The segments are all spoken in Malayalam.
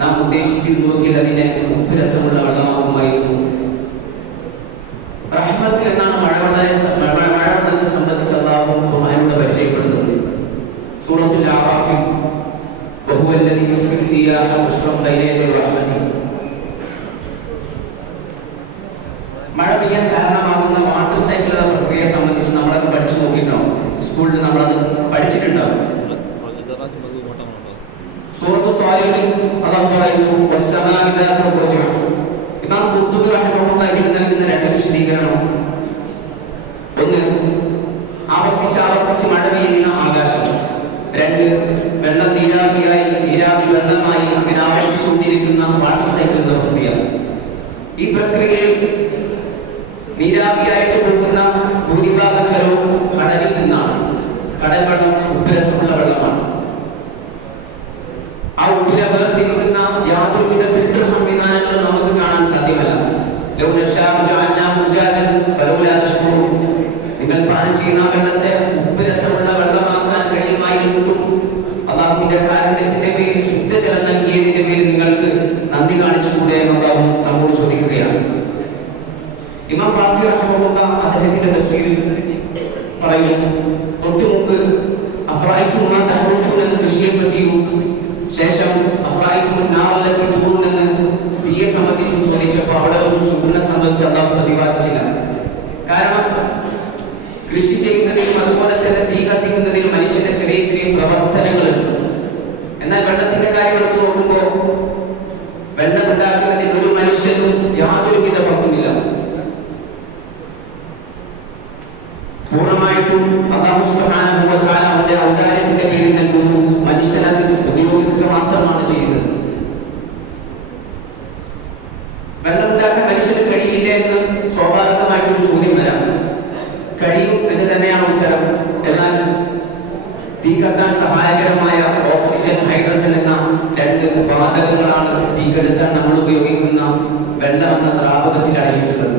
നാം ഉദ്ദേശിച്ചിരുന്നുവെങ്കിൽ അതിനെ രസമുള്ള വെള്ളമാകുമായിരുന്നു. റഹ്മത്ത് എന്നാണ് മഴവെള്ളത്തെ സംബന്ധിച്ച് അല്ലാഹു ഖുർആനിലൂടെ പരിചയപ്പെടുത്തുന്നത്. സൂറത്തുൽ അറാഫിൽ വഹുവ അല്ലദീ യുർസിലു റിയാഹ ബുശ്റൻ ബൈന യദൈ റഹ്മതിഹി, മഴ പെയ്യാൻ കാരണമാകുന്ന വാട്ടർ സൈക്കിൾ എന്ന പ്രക്രിയയെ സംബന്ധിച്ച് നമ്മളൊക്കെ പഠിച്ചു നോക്കിയിട്ടുണ്ടാവും. സ്കൂളിൽ നമ്മളത് പഠിച്ചിട്ടുണ്ടാവും. സൂറത്തു ത്വാരിഖിൽ അല്ലാഹു പറയുന്നു വസ്സമാഇ ദാത്തിൽ റജ്അ. ഇമാം ഖുർതുബി റഹിമഹുല്ലാഹ് ഇതിന് നൽകുന്ന രണ്ട് വിശദീകരണം. ഒന്ന്, ആവർത്തിച്ച് മഴ പെയ്യുന്ന ആകാശം. രണ്ട്, വെള്ളം നീരാവി വെള്ളമായി അങ്ങനെ ആവർത്തിച്ചുകൊണ്ടിരിക്കുന്ന വാട്ടർ സൈക്കിൾ എന്ന പ്രക്രിയ. ഈ പ്രക്രിയയിൽ നീരാവിയായിട്ട് പോകുന്ന ഭൂരിഭാഗം ജലവും കടലിൽ നിന്നാണ്. കടൽ വെള്ളം ഉപ്പുരസമുള്ള വെള്ളമാണ്. ആ ഉപ്പിനെ വേർതിരിക്കുന്ന യാതൊരുവിധ ഫിൽട്ടർ സംവിധാനങ്ങളും നമുക്ക് കാണാൻ സാധ്യമല്ല. നിങ്ങൾ പാനം ചെയ്യുന്ന വെള്ളത്തെ ഉപ്പുരസമുള്ള വെള്ളമാക്കാൻ കഴിയുമായിരുന്നിട്ടും അല്ലാഹുവിന്റെ കാരുണ്യത്തിന്റെ പേരിൽ ശുദ്ധജലം നൽകിയതിന്റെ പേരിൽ നിങ്ങൾക്ക് നന്ദി കാണിച്ചുകൂടെ എന്ന് അല്ലാഹു നമ്മോട് ചോദിക്കുകയാണ്. ഇമാം റാഫി റഹിമഹുല്ലാഹ് അദ്ദേഹത്തിന്റെ തഫ്സീറിൽ പറയുന്നു, തൊട്ടു മുമ്പ് അഫറഅയ്തും മാ തഹറുസൂൻ എന്ന കൃഷിയെ പറ്റിയും ശേഷം അഫറഅയ്തും നാർ അല്ലതി തുറൂൻ എന്ന് തീയെ സംബന്ധിച്ചും ചോദിച്ചപ്പോൾ അവിടെ ഒരു ചൂടിനെ സംബന്ധിച്ച് അല്ലാഹു പ്രതിപാദിച്ചില്ല. കാരണം കൃഷി ചെയ്യുന്നതിനും അതുപോലെ തന്നെ തീ കത്തിക്കുന്നതിനും മനുഷ്യന്റെ ചെറിയ ചെറിയ പ്രവർത്തനങ്ങളുണ്ട്. എന്നാൽ വെള്ളത്തിന്റെ കാര്യം എടുത്തു നോക്കുമ്പോൾ വെള്ളം ഉണ്ടാക്കുന്നതിൽ ഒരു മനുഷ്യനും യാതൊരുവിധ പങ്കുമില്ല. പൂർണ്ണമായിട്ടും അല്ലാഹു സുബ്ഹാനഹു വ തആല അവന്റെ ഔദാര്യത്തിന്റെ പേരിൽ നൽകുന്നു. മനുഷ്യൻ അത് ഉപയോഗിക്കുക മാത്രമാണ് ചെയ്യുന്നത്. വെള്ളം ഉണ്ടാക്കാൻ മനുഷ്യന് കഴിയില്ല എന്ന് സ്വാഭാവികമായിട്ടൊരു ചോദ്യം വരാം. കഴിയും എന്ന് തന്നെയാണ് ഉത്തരം. എന്നാൽ തീ കത്താൻ സഹായകരമായ ഓക്സിജൻ, ഹൈഡ്രജൻ എന്ന രണ്ട് വാതകങ്ങളാണ് തീ കെടുത്താൻ നമ്മൾ ഉപയോഗിക്കുന്ന വെള്ളം എന്ന ദ്രാവകത്തിൽ അടങ്ങിയിട്ടുള്ളത്.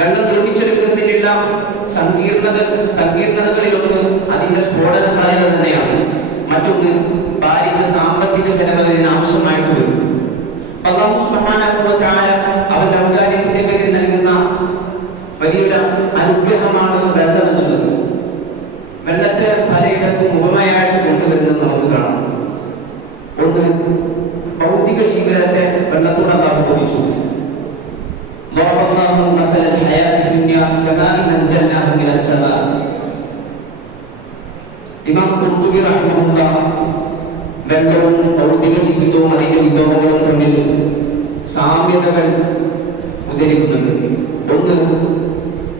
വെള്ളം നിർമ്മിച്ചെടുക്കുന്നതിനുള്ള സങ്കീർണതകളിലൊന്ന് അതിന്റെ സ്ഫോടന സാധ്യത തന്നെയാണ്. മറ്റൊന്ന് ഭാരിച്ച സാമ്പത്തിക ചെലവ് ഇതിന് ആവശ്യമായിട്ട് വരും. അല്ലാഹു സുബ്ഹാനഹു വ തആല അവന്റെ ഔദാര്യത്തിന്റെ പേരിൽ നൽകുന്ന വലിയൊരു അനുഗ്രഹമാണ് വെള്ളം എന്നുള്ളത്. വെള്ളത്തെ പലയിടത്തും ഉപമയായിട്ട് കൊണ്ടുവരുന്നത് നമുക്ക് കാണാം. ഒന്ന്, ഭൗതിക ജീവിതത്തെ വെള്ളത്തോട് അല്ലാഹു ഉപമിച്ചു. ضربallahu مثل الحياة الدنيا كماء أنزلناه من السماء. ഇമാം ഖുർതുബി റഹിമഹുല്ലാഹ് വെള്ളവും ഭൗതിക ജീവിതവും അതിന്റെ വിഭവങ്ങളും തമ്മിൽ സാമ്യതകൾ ഉദ്ധരിക്കുന്നുണ്ട്. ഒന്ന്,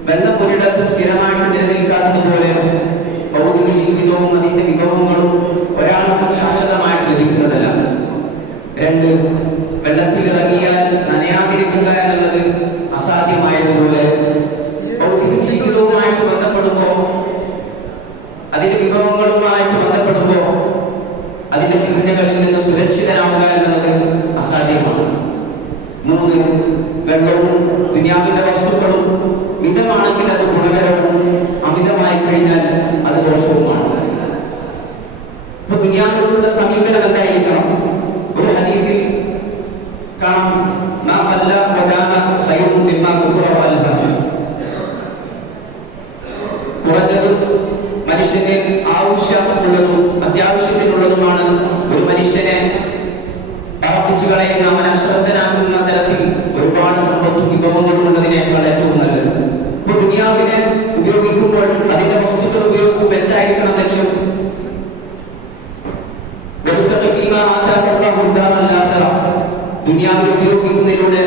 വെള്ളം ഒരിടത്തും സ്ഥിരമായിട്ട് നിലനിൽക്കാത്തതുപോലെ ഭൗതിക ജീവിതവും അതിന്റെ വിഭവങ്ങളും ഒരാൾക്കും ശാശ്വതമായിട്ട് ലഭിക്കുന്നതല്ല. രണ്ട്, വെള്ളത്തിൽ ഇറങ്ങിയാൽ നനയാതിരിക്കുക എന്നുള്ളത് അസാധ്യമായതുപോലെ ഭൗതിക ജീവിതവുമായിട്ട് ബന്ധപ്പെടുമ്പോൾ, അതിന്റെ വിഭവങ്ങളുമായിട്ട് ബന്ധപ്പെടുമ്പോൾ അതിന്റെ ഫിത്തനകളിൽ നിന്ന് സുരക്ഷിതരാവുക എന്നുള്ളത് അസാധ്യമാണ്. മൂന്ന്, വെള്ളവും ദുനിയാവിന്റെ വസ്തുക്കളും മിതമാണെങ്കിൽ അത് ഗുണകരവും, അമിതമായി കഴിഞ്ഞാൽ അത് ദോഷവുമാണ്. ഇപ്പൊ ദുനിയാവിലുള്ള സമീപനം എന്തായിരിക്കണം? ഒരു ഹദീസിൽ കാണാം, കുറഞ്ഞതും മനുഷ്യന് ആവശ്യമുള്ളതും അത്യാവശ്യത്തിനുള്ളതുമാണ് ഒരു മനുഷ്യനെ അർപ്പിച്ചു കളയുന്ന, അവൻ അശ്രദ്ധനാക്കുന്ന തരത്തിൽ ഒരുപാട് സമ്പത്തും വിഭവങ്ങളും ഉള്ളതിനേക്കാൾ ഏറ്റവും നല്ലത്. ഇപ്പൊ ദുനിയാവിനെ ഉപയോഗിക്കുമ്പോൾ അതിന്റെ വസ്തുക്കൾ ഉപയോഗിക്കുമ്പോൾ എന്തായിരിക്കണം ലക്ഷ്യം? ദുനിയാവിനെ ഉപയോഗിക്കുന്നതിലൂടെ